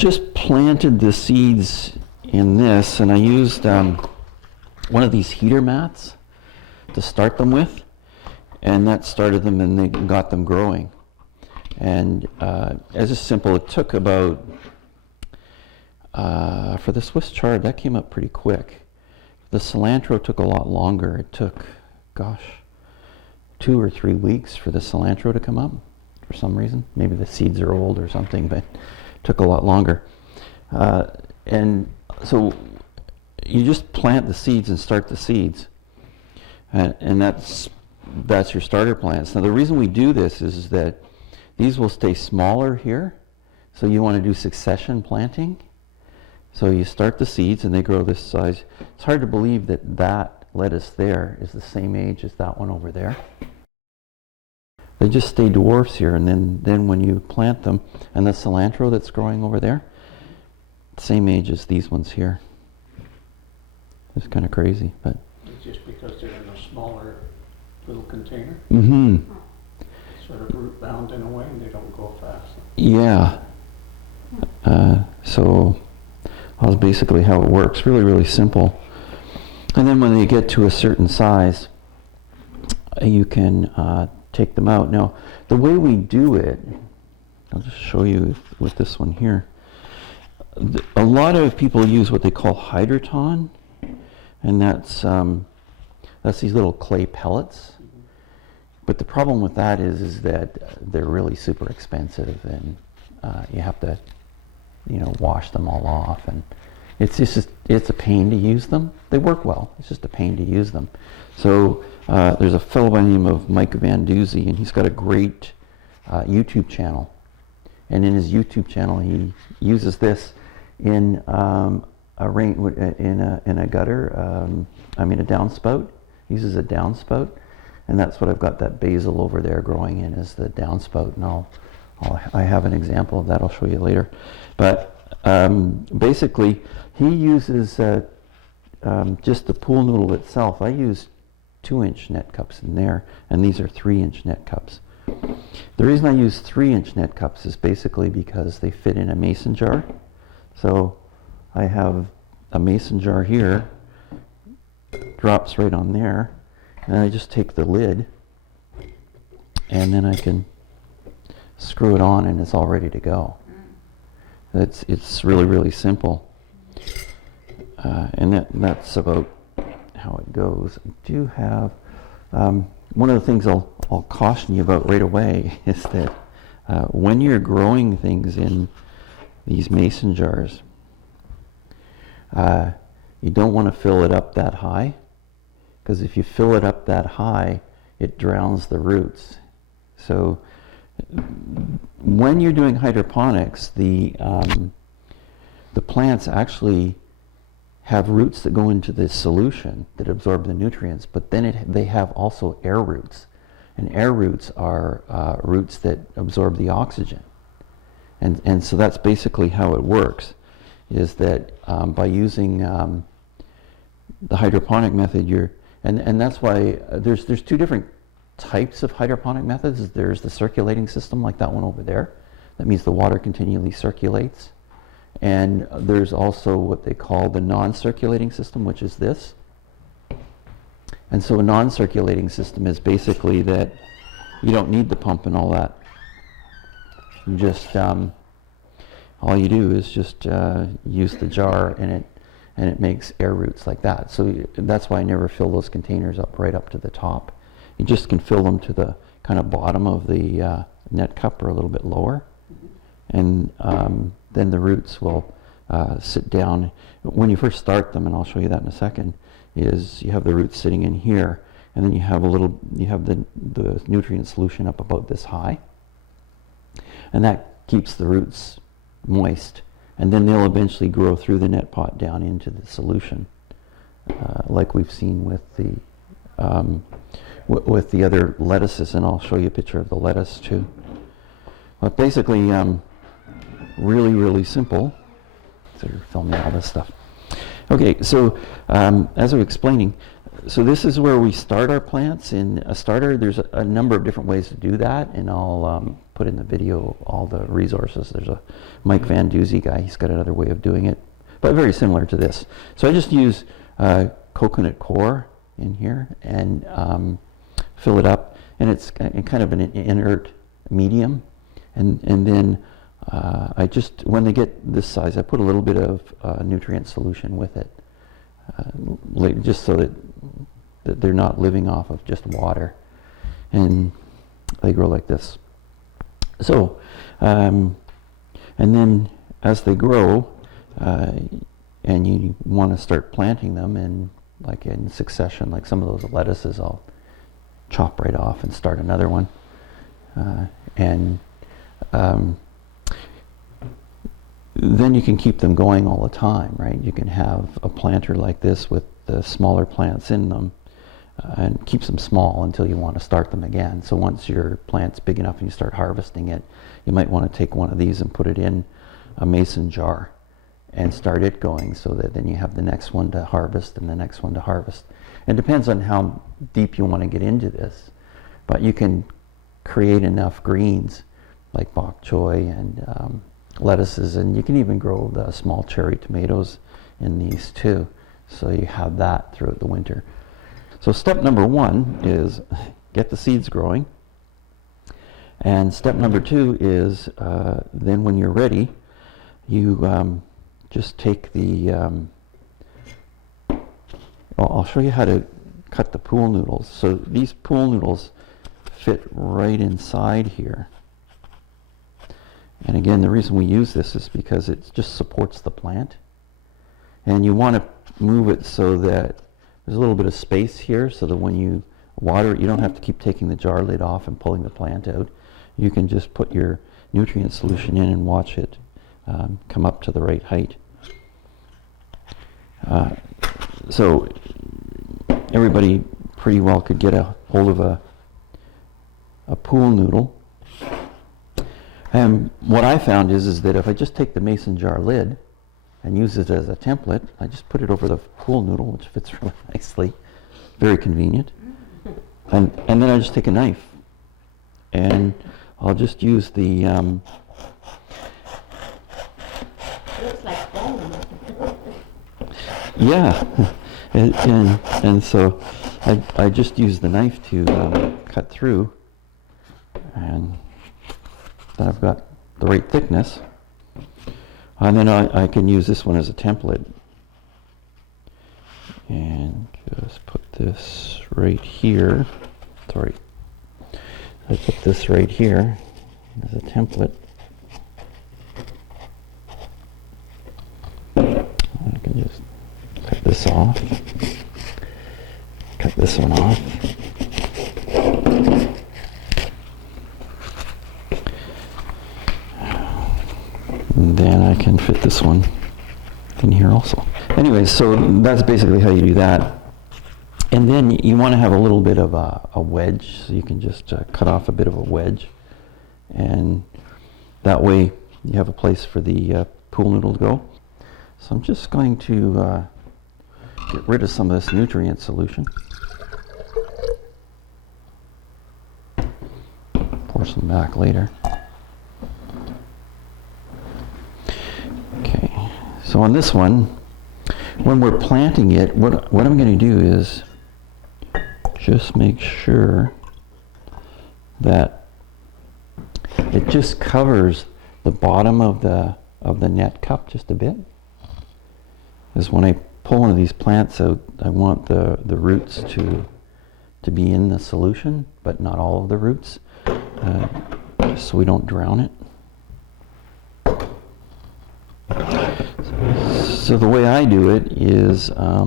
just planted the seeds in this, and I used one of these heater mats to start them with, and that started them and they got them growing. And as a simple, it took about, for the Swiss chard, that came up pretty quick. The cilantro took a lot longer. It took, gosh, 2 or 3 weeks for the cilantro to come up for some reason. Maybe the seeds are old or something, but it took a lot longer. And so you just plant the seeds and start the seeds. And that's your starter plants. Now the reason we do this is that these will stay smaller here. So you want to do succession planting. So you start the seeds and they grow this size. It's hard to believe that that lettuce there is the same age as that one over there. They just stay dwarfs here, and then when you plant them, and the cilantro that's growing over there, same age as these ones here. It's kind of crazy, but. It's just because they're in a smaller little container? Mm-hmm. Sort of root bound in a way, and they don't grow fast. Yeah. So that's basically how it works. Really, really simple. And then when they get to a certain size, you can take them out. Now, the way we do it, I'll just show you with this one here. A lot of people use what they call hydroton, and that's these little clay pellets. But the problem with that is that they're really super expensive, and you have to, wash them all off, and it's a pain to use them. They work well. It's just a pain to use them. So there's a fellow by the name of Mike Van Duzy, and he's got a great YouTube channel. And in his YouTube channel, he uses this in a gutter. A downspout. He uses a downspout, and that's what I've got that basil over there growing in, is the downspout. And I have an example of that. I'll show you later. But basically, he uses just the pool noodle itself. I use 2-inch net cups in there, and these are 3-inch net cups. The reason I use 3-inch net cups is basically because they fit in a mason jar. So I have a mason jar here, drops right on there, and I just take the lid, and then I can screw it on, and it's all ready to go. It's really, really simple. And that's about how it goes. I do have one of the things I'll caution you about right away is that when you're growing things in these mason jars, you don't want to fill it up that high, because if you fill it up that high, it drowns the roots. So when you're doing hydroponics, the plants actually have roots that go into the solution that absorb the nutrients, but then they have also air roots. And air roots are roots that absorb the oxygen. And so that's basically how it works, is that by using the hydroponic method, and that's why there's 2 different types of hydroponic methods. There's the circulating system, like that one over there. That means the water continually circulates. And there's also what they call the non-circulating system, which is this. And so a non-circulating system is basically that you don't need the pump and all that. You just all you do is just use the jar, and it makes air roots like that. So that's why I never fill those containers up right up to the top. You just can fill them to the kind of bottom of the net cup, or a little bit lower, and then the roots will sit down. When you first start them, and I'll show you that in a second, is you have the roots sitting in here, and then you have the nutrient solution up about this high, and that keeps the roots moist, and then they'll eventually grow through the net pot down into the solution, like we've seen with the other lettuces, and I'll show you a picture of the lettuce too. But basically, really, really simple. So you're filming all this stuff. Okay, so as I was explaining, So this is where we start our plants. In a starter, there's a number of different ways to do that, and I'll put in the video all the resources. There's a Mike Van Duzy guy, he's got another way of doing it, but very similar to this. So I just use coconut coir in here and fill it up, and it's kind of an inert medium, and then I just, when they get this size, I put a little bit of nutrient solution with it, just so that they're not living off of just water, and they grow like this. So, and then as they grow, and you want to start planting them in succession, like some of those lettuces, I'll chop right off and start another one, then you can keep them going all the time, right? You can have a planter like this with the smaller plants in them, and keeps them small until you want to start them again. So once your plant's big enough and you start harvesting it, you might want to take one of these and put it in a mason jar and start it going, so that then you have the next one to harvest and the next one to harvest. It depends on how deep you want to get into this, but you can create enough greens like bok choy and lettuces, and you can even grow the small cherry tomatoes in these too, so you have that throughout the winter. So step number one is get the seeds growing, and step number two is then when you're ready, you just take the I'll show you how to cut the pool noodles. So these pool noodles fit right inside here. And again, the reason we use this is because it just supports the plant. And you want to move it so that there's a little bit of space here, so that when you water it, you don't have to keep taking the jar lid off and pulling the plant out. You can just put your nutrient solution in and watch it come up to the right height. So everybody pretty well could get a hold of a pool noodle. And what I found is that if I just take the mason jar lid and use it as a template, I just put it over the pool noodle, which fits really nicely, very convenient. And then I just take a knife and I'll just use the Looks like bone. yeah, and so I just use the knife to cut through, and then I've got the right thickness, and then I can use this one as a template, and just put this right here. Sorry, I put this right here as a template. I can just cut this off, cut this one off. And then I can fit this one in here also. Anyway, so that's basically how you do that. And then you want to have a little bit of a wedge, so you can just cut off a bit of a wedge. And that way you have a place for the pool noodle to go. So I'm just going to get rid of some of this nutrient solution. Pour some back later. Okay, so on this one, when we're planting it, what I'm going to do is just make sure that it just covers the bottom of the net cup just a bit. Because when I pull one of these plants out, I want the roots to be in the solution, but not all of the roots, just so we don't drown it. So the way I do it is, I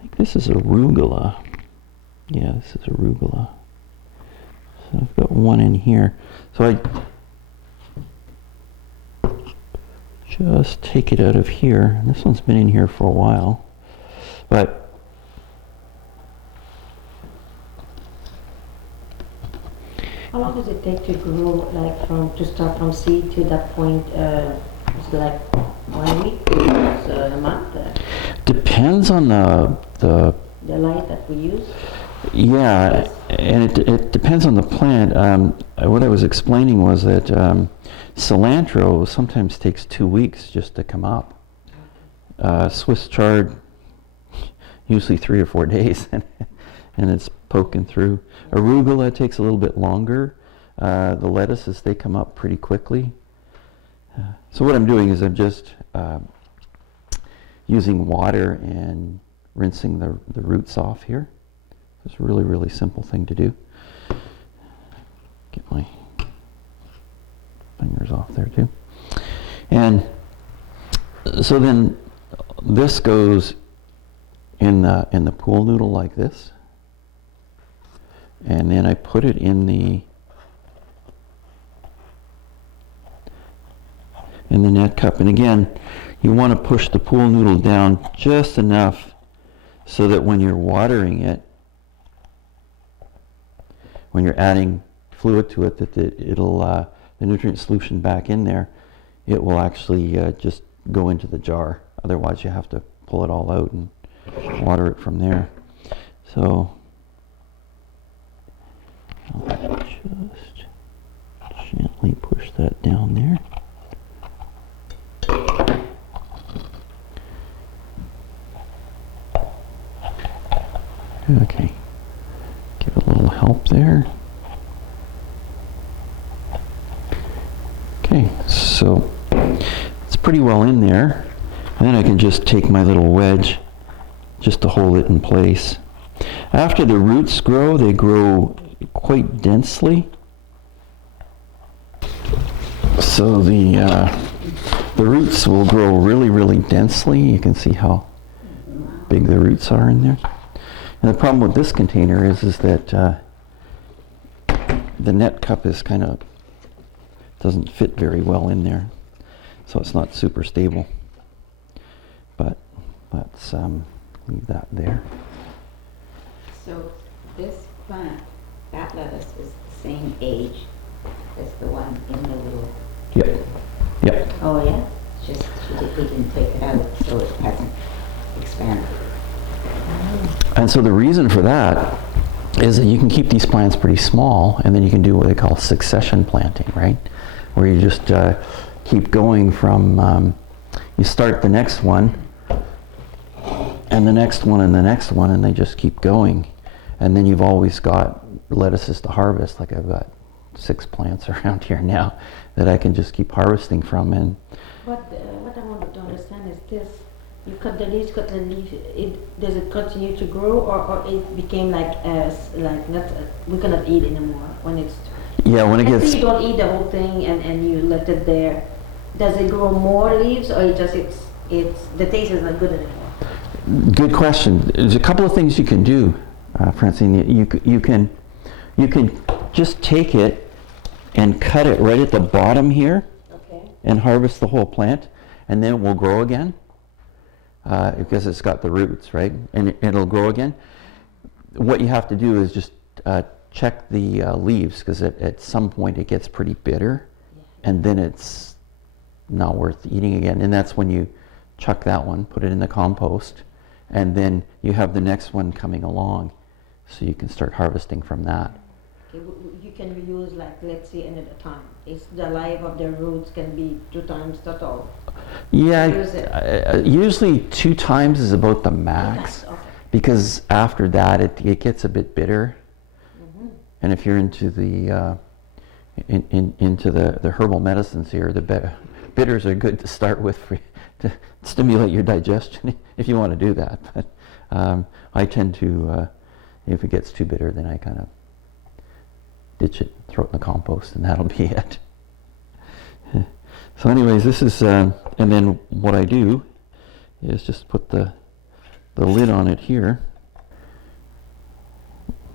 think this is arugula. Yeah, this is arugula. So I've got one in here. So I just take it out of here. This one's been in here for a while, but How long does it take to grow, like to start from seed to that point? Is it like 1 week? It's a month? depends on the The light that we use? yeah, and it depends on the plant. What I was explaining was that cilantro sometimes takes 2 weeks just to come up. Swiss chard, usually 3 or 4 days, and it's poking through. Arugula takes a little bit longer. The lettuces, they come up pretty quickly. So what I'm doing is I'm just using water and rinsing the roots off here. It's a really, really simple thing to do. Get my fingers off there too. And so then this goes in the pool noodle like this. And then I put it in the net cup. And again, you want to push the pool noodle down just enough so that when you're watering it, when you're adding fluid to it, that it'll the nutrient solution back in there, it will actually just go into the jar. Otherwise, you have to pull it all out and water it from there. So I'll just gently push that down there. Okay, give it a little help there. Okay, so it's pretty well in there. And then I can just take my little wedge just to hold it in place. After the roots grow, they grow quite densely. So the roots will grow really, really densely. You can see how big the roots are in there. And the problem with this container is that the net cup is kind of doesn't fit very well in there, so it's not super stable. But let's leave that there. So this plant, that lettuce is the same age as the one in the little. Yep. Yep. Oh yeah. It's just we didn't take it out, so it hasn't expanded. And so the reason for that is that you can keep these plants pretty small, and then you can do what they call succession planting, right? Where you just keep going from, you start the next one, and the next one, and the next one, and they just keep going. And then you've always got lettuces to harvest. Like I've got 6 plants around here now that I can just keep harvesting from. And What I wanted to understand is this: you cut the leaves, does it continue to grow, or it became like not we cannot eat anymore when it's. yeah, when it Let's gets say you don't eat the whole thing and you let it there. Does it grow more leaves, or it's the taste is not good anymore? good question. There's a couple of things you can do, Francine. You can just take it and cut it right at the bottom here, Okay. and harvest the whole plant, and then it will grow again because it's got the roots, right? And it'll grow again. What you have to do is just check the leaves, because at some point it gets pretty bitter, and then it's not worth eating again. And that's when you chuck that one, put it in the compost, and then you have the next one coming along, so you can start harvesting from that. Okay, you can reuse, like, let's say another time. It's the life of the roots can be 2 times total. Yeah, Use it. usually 2 times is about the max, Okay. because after that it gets a bit bitter. Mm-hmm. And if you're into the into the herbal medicines here, the bitters are good to start with to stimulate your digestion if you want to do that. But I tend to, if it gets too bitter, then I kind of ditch it, throw it in the compost, and that'll be it. So anyways, this is, and then what I do is just put the lid on it here.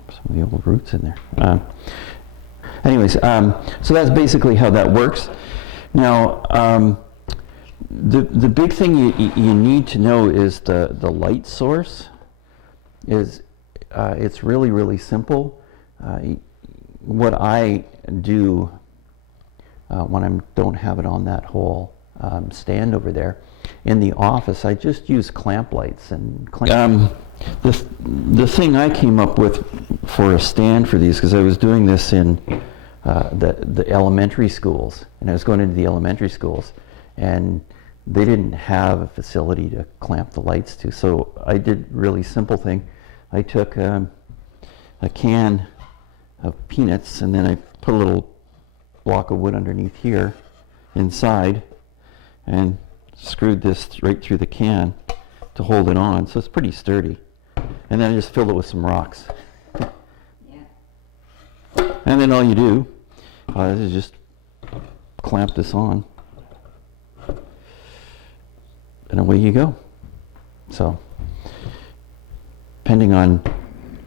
Some of the old roots in there. Anyways, so that's basically how that works. Now, the big thing you need to know is the light source. It's really, really simple. What I do when I don't have it on that whole stand over there in the office, I just use clamp lights and the thing I came up with for a stand for these, because I was doing this in the elementary schools, and I was going into the elementary schools, and they didn't have a facility to clamp the lights to. So I did a really simple thing. I took a can of peanuts, and then I put a little block of wood underneath here, inside, and screwed this right through the can to hold it on. So it's pretty sturdy. And then I just filled it with some rocks. Yeah. And then all you do is just clamp this on, and away you go. So, depending on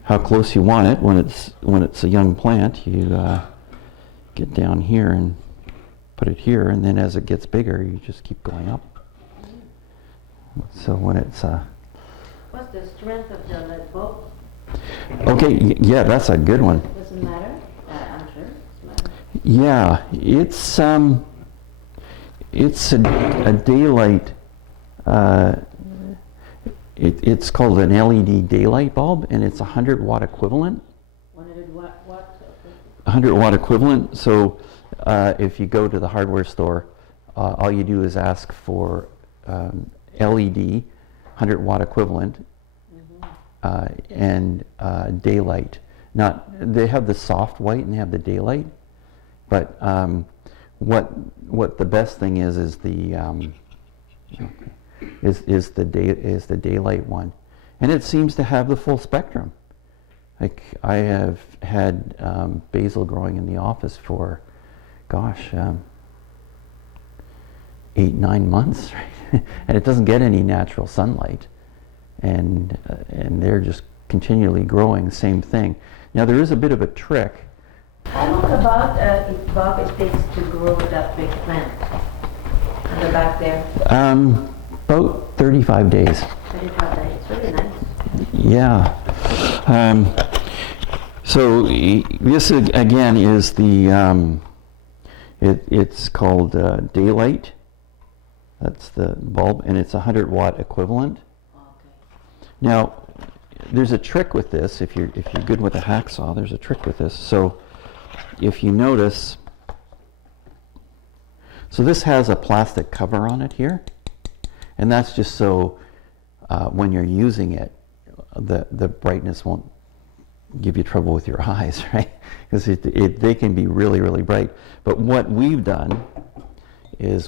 how close you want it, when it's a young plant, you get down here and put it here, and then as it gets bigger, you just keep going up. So when it's What's the strength of the light bulb? okay, yeah, that's a good one. Doesn't matter. I'm sure it matters. Yeah, it's a daylight. It's called an LED daylight bulb, and it's 100-watt equivalent. 100 watt. 100-watt equivalent. So if you go to the hardware store, all you do is ask for LED 100-watt equivalent and daylight. They have the soft white and they have the daylight, but what the best thing is the daylight one, and it seems to have the full spectrum. Like I have had basil growing in the office for, gosh, 8-9 months, right? And it doesn't get any natural sunlight, and they're just continually growing. Same thing. Now there is a bit of a trick. How long about Bob it takes to grow that big plant in the back there? About 35 days. 35 days. Really nice. Yeah. So this again is the it's called daylight. That's the bulb, and it's 100-watt equivalent. Okay. Now, there's a trick with this. If you're good with a hacksaw, there's a trick with this. So, if you notice, so this has a plastic cover on it here, and that's just so when you're using it, the brightness won't give you trouble with your eyes, right? Because they can be really, really bright. But what we've done is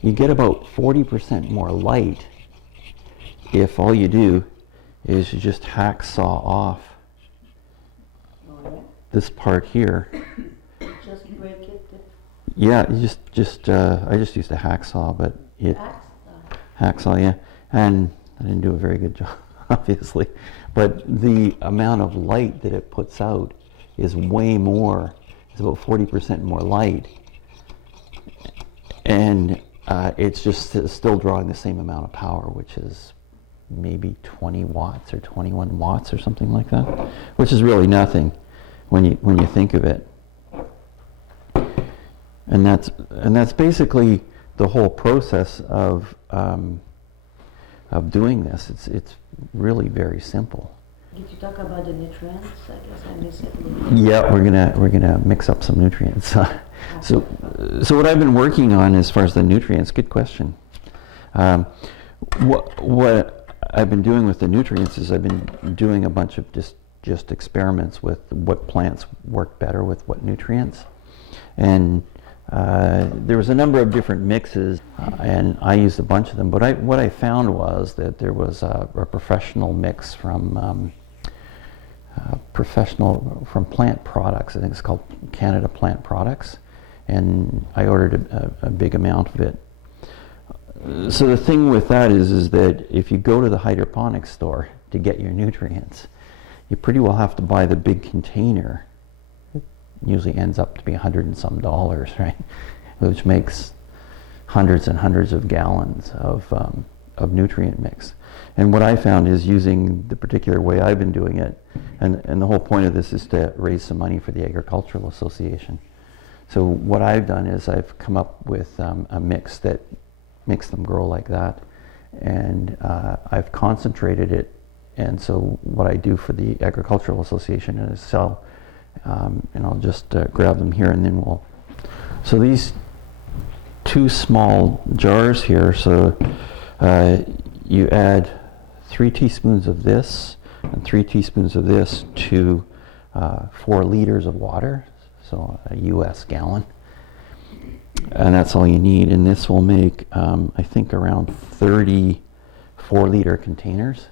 you get about 40% more light if all you do is you just hacksaw off this part here. Just break it. Yeah, you just I just used a hacksaw, but hacksaw, yeah, and I didn't do a very good job, obviously. But the amount of light that it puts out is way more. It's about 40% more light, and it's just still drawing the same amount of power, which is maybe 20 watts or 21 watts or something like that, which is really nothing when you think of it. And that's basically the whole process of doing this. It's really very simple. Did you talk about the nutrients? I guess I missed it. Yeah, we're gonna mix up some nutrients. So what I've been working on as far as the nutrients, good question. What I've been doing with the nutrients is I've been doing a bunch of just experiments with what plants work better with what nutrients, and there was a number of different mixes, and I used a bunch of them. But what I found was that there was a professional mix from Plant Products. I think it's called Canada Plant Products, and I ordered a big amount of it. So the thing with that is that if you go to the hydroponics store to get your nutrients, you pretty well have to buy the big container. It usually ends up to be $100 and some, right? Which makes hundreds and hundreds of gallons of nutrient mix. And what I found is using the particular way I've been doing it, and the whole point of this is to raise some money for the Agricultural Association. So what I've done is I've come up with a mix that makes them grow like that, and I've concentrated it. And so what I do for the Agricultural Association is sell, and I'll just grab them here, and then we'll. So these two small jars here. So you add 3 teaspoons of this and 3 teaspoons of this to 4 liters of water, so a US gallon. And that's all you need. And this will make, I think, around 30 4-liter containers.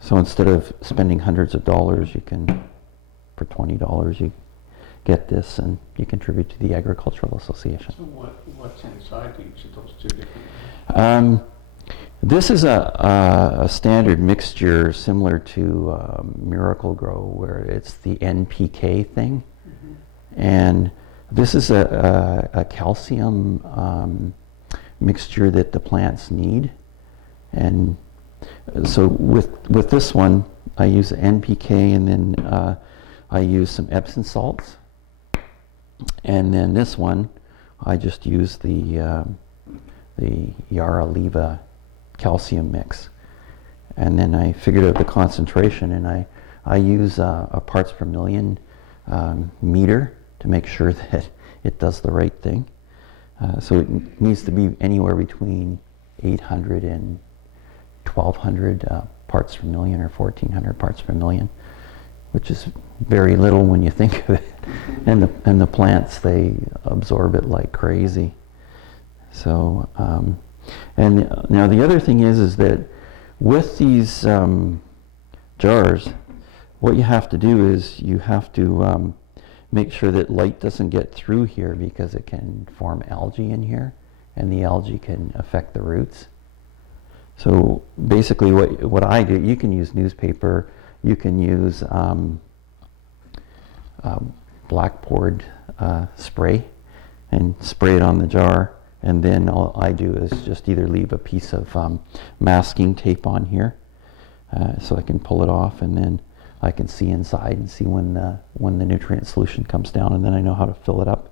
So instead of spending hundreds of dollars, you can, for $20, you get this and you contribute to the Agricultural Association. So what's inside each of those two different? This is a standard mixture similar to Miracle Grow, where it's the NPK thing. Mhm. And this is a calcium mixture that the plants need. And so with this one, I use NPK, and then I use some Epsom salts. And then this one, I just use the Yara Leva calcium mix. And then I figured out the concentration, and I use a parts per million meter to make sure that it does the right thing. So it needs to be anywhere between 800 and 1200 parts per million, or 1400 parts per million, which is very little when you think of it. And the plants, they absorb it like crazy. So and now the other thing is that with these jars, what you have to do is you have to make sure that light doesn't get through here, because it can form algae in here, and the algae can affect the roots. So basically what I do, you can use newspaper, you can use blackboard spray and spray it on the jar, and then all I do is just either leave a piece of masking tape on here so I can pull it off, and then I can see inside and see when the nutrient solution comes down, and then I know how to fill it up.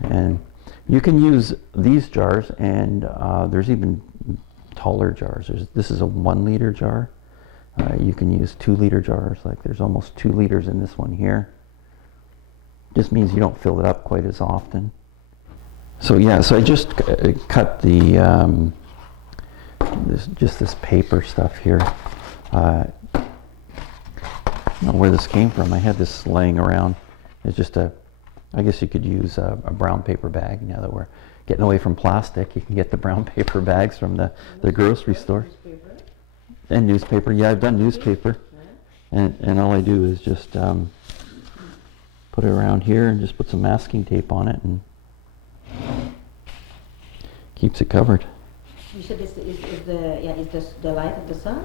And you can use these jars, and there's even taller jars. This is a 1 liter jar. You can use 2 liter jars. Like there's almost 2 liters in this one here. Just means you don't fill it up quite as often. So yeah, so I just cut the this paper stuff here. I don't know where this came from. I had this laying around. It's just I guess you could use a brown paper bag. Now that we're getting away from plastic, you can get the brown paper bags from the grocery store. And newspaper. Yeah, I've done newspaper. And all I do is just put it around here and just put some masking tape on it, and keeps it covered. You said is the light of the sun?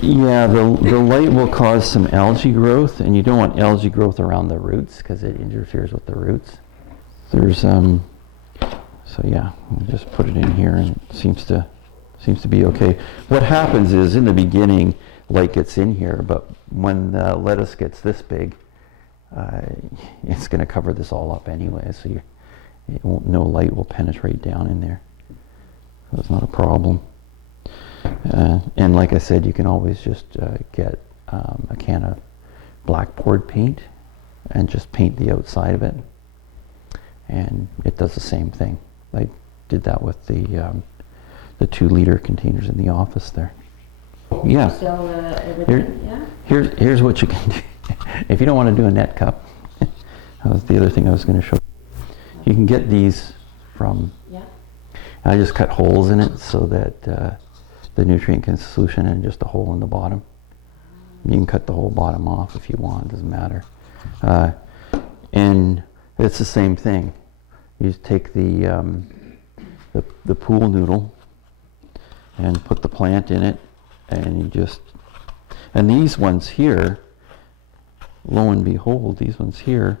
Yeah, the light will cause some algae growth, and you don't want algae growth around the roots because it interferes with the roots. There's so yeah, I'll just put it in here, and it seems to be okay. What happens is in the beginning, light gets in here, but when the lettuce gets this big, it's going to cover this all up anyway, so no light will penetrate down in there. So it's not a problem. And like I said, you can always just get a can of blackboard paint and just paint the outside of it, and it does the same thing. I did that with the 2 liter containers in the office there. Yeah. Sell everything, yeah? Here's what you can do. If you don't want to do a net cup, that was the other thing I was going to show you. You can get these from, I just cut holes in it so that the nutrient solution, and just a hole in the bottom. You can cut the whole bottom off if you want, doesn't matter. And it's the same thing. You just take the pool noodle and put the plant in it, and and these ones here, lo and behold, these ones here,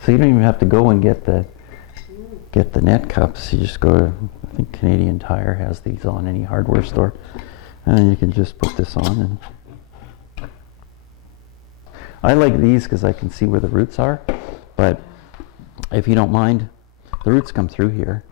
so you don't even have to go and get the net cups. You just go to, I think Canadian Tire has these on any hardware store. And then you can just put this on. And I like these because I can see where the roots are, but if you don't mind, the roots come through here.